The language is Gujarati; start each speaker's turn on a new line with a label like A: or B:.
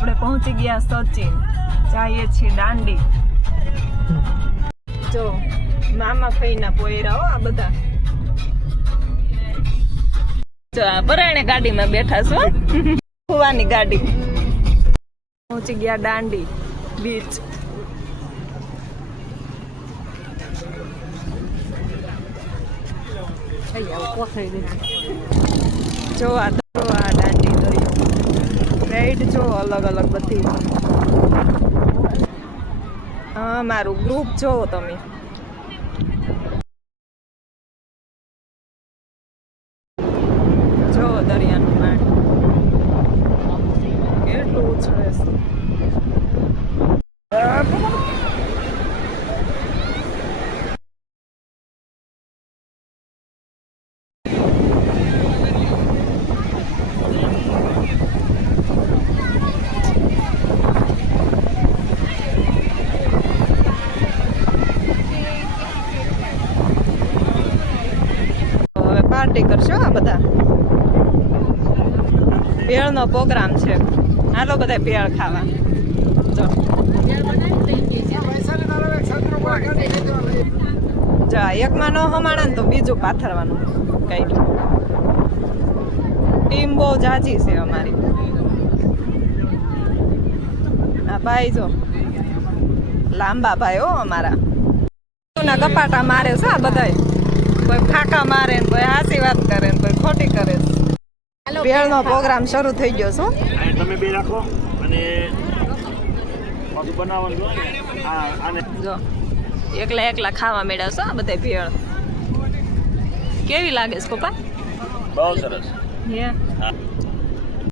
A: આપણે પહોંચી ગયા સચિન. જઈએ છીએ દાંડી. જો, મામા ફઈના પોયરા હો આ બધા. જો, આ પરાણે ગાડીમાં બેઠા છો. ફુવાની ગાડી. પહોંચી ગયા દાંડી બીચ. જો, આ રાઈડ જો અલગ અલગ બધી. હા, મારું ગ્રુપ જોવો તમે. જો, દરિયાનું પાણી. કેટલું છે તો હવે પાર્ટી કરશો આ બધા? ભેળનો પ્રોગ્રામ છે. હાલો બધા ભેળ ખાવા. જો. જા એકમાં ન હમાણા તો બીજું પાથરવાનું. કઈ ટીમ બહુ જાજી છે અમારી. આ ભાઈ જો, લાંબા ભાઈ હો અમારા. કપાટા મારે છે આ બધાય. કોઈ ફાકા મારે ને કોઈ હાસી વાત કરે ને કોઈ ખોટી કરે ભેળનો પ્રોગ્રામ શરૂ થઈ ગયો શું
B: તમે બે રાખો અને બનાવવાનું જો
A: એકલા એકલા ખાવા મેળવશો આ બધા ભેળ. કેવી લાગે છે પપ્પા?
B: બહુ સરસ. હા.